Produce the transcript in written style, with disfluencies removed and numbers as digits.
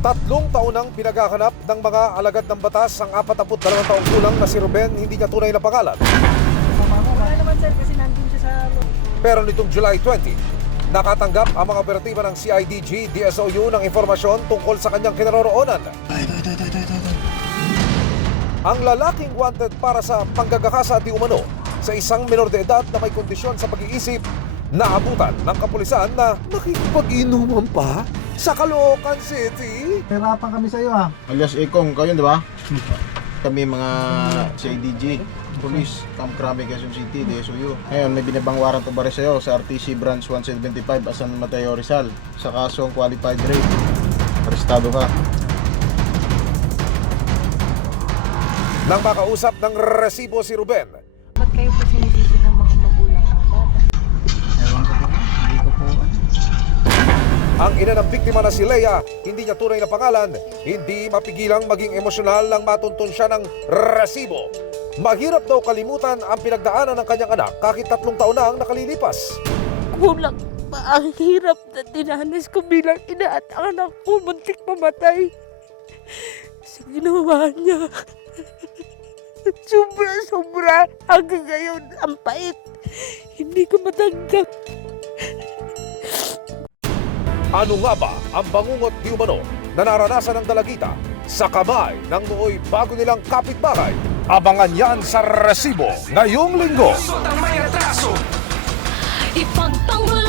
3 taon nang pinaghahanap ng mga alagad ng batas ang 42 taong gulang na si Ruben, hindi niya tunay na pangalan. Wala naman sir kasi nandun siya sa loob. Pero nitong July 20, nakatanggap ang mga operatiba ng CIDG, DSOU ng informasyon tungkol sa kanyang kinaroroonan. Ang lalaking wanted para sa panggagakasa di umano sa isang menor de edad na may kondisyon sa pag-iisip, naabutan ng kapulisan na nakikipag-inuman pa sa Caloocan City. Hirapan kami sa iyo ha. Alias Ekong, kayo di ba? Kami mga CIDG, Police, Camp Crame, Quezon City, DSOU. Ngayon, may binibang warrant of arrest sa'yo sa RTC Branch 175, San Mateo, Rizal, sa kasong qualified rape. Arestado ka. Nang makausap ng resibo si Ruben, Ba't kayo po sinisisi ng mga magulang ng bata? Ewan ko po, hindi ko po. ang ina ng biktima na si Leia, hindi niya tunay na pangalan, hindi mapigilang maging emosyonal nang matuntun siya ng resibo. Mahirap daw kalimutan ang pinagdaanan ng kanyang anak kahit 3 taon na ang nakalilipas. Kulang pa ang hirap na dinanas ko bilang ina at ang anak ko muntik mamatay sa ginawa niya. Sobra-sobra hanggang ngayon ang pait. Hindi ko matanggap. Ano nga ba ang bangungot di umano na naranasan ng dalagita sa kamay ng nooy bago nilang kapitbahay? Abangan yan sa resibo ngayong linggo. Ipagtanggol